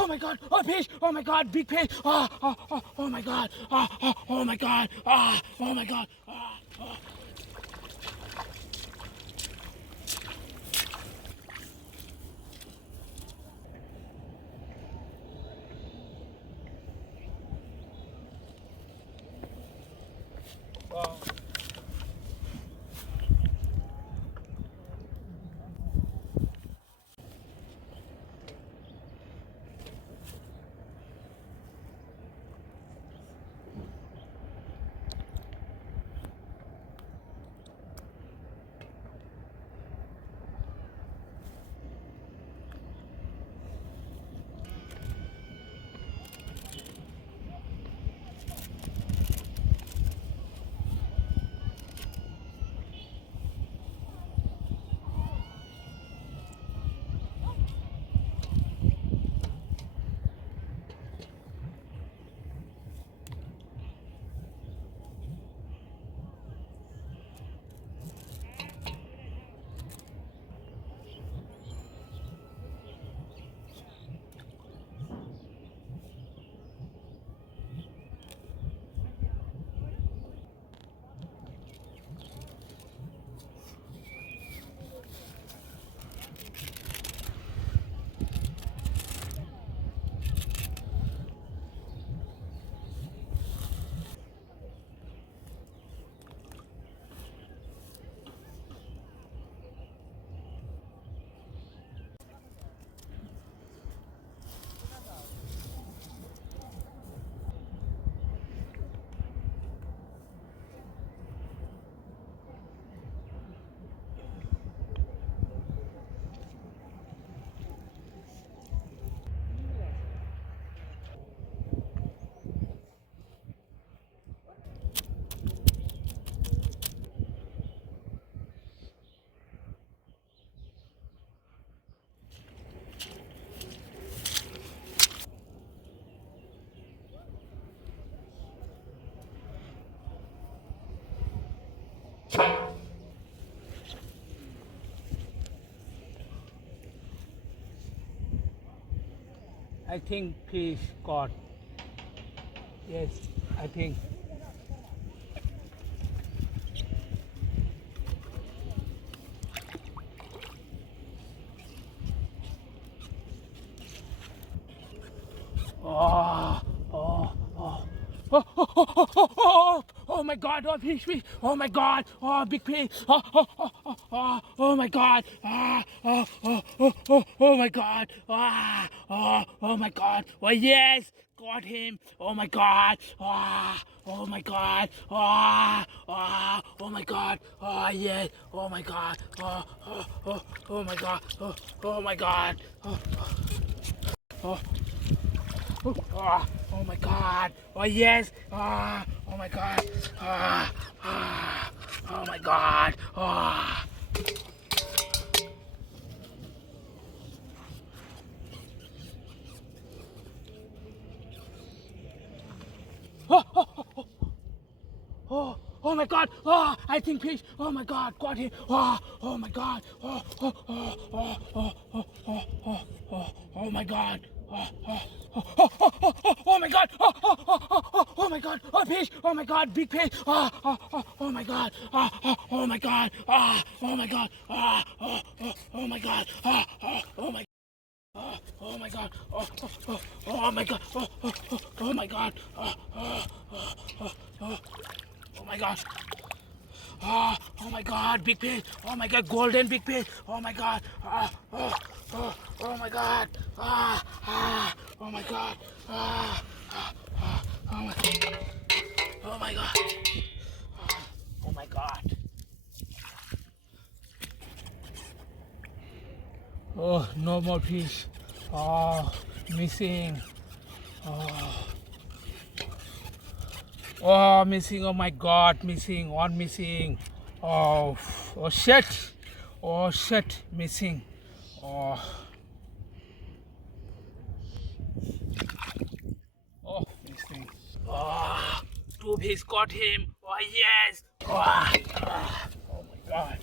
Oh my God. Oh, fish. Oh my God. Big fish. Oh my God. Oh my God. Oh my God. Wow. I think fish caught. Yes, I think. Oh, oh, oh. Oh my God, oh fish. Oh my God, oh big fish. Oh my God. Oh my God. Oh my God. Oh yes, got him. Oh my God. Oh my God. Oh my God. Oh yes. Oh my God. Oh my God. Oh my God. Oh. Oh my God. Oh yes. Oh my God. Oh my God. Oh my God. I think fish. Oh my God. Got him. Oh my God. Oh my God. Oh my God. Oh my God. Oh fish. Oh my God. Big fish. Oh my God. Oh my God. Oh my God. Oh my God. Oh my. Oh my God! Oh my God! Oh my God! Oh my God! Oh my God! Big fish! Oh my God! Golden big fish! Oh my God! Oh my God! Oh my God! Oh my! Oh my God! Oh my God! Oh, no more fish! Oh, missing! Oh, missing. Oh my God, missing. One missing. Oh, oh shit. Oh shit, missing. Oh, oh, missing. Oh, two fish got him. Oh yes. Oh my God.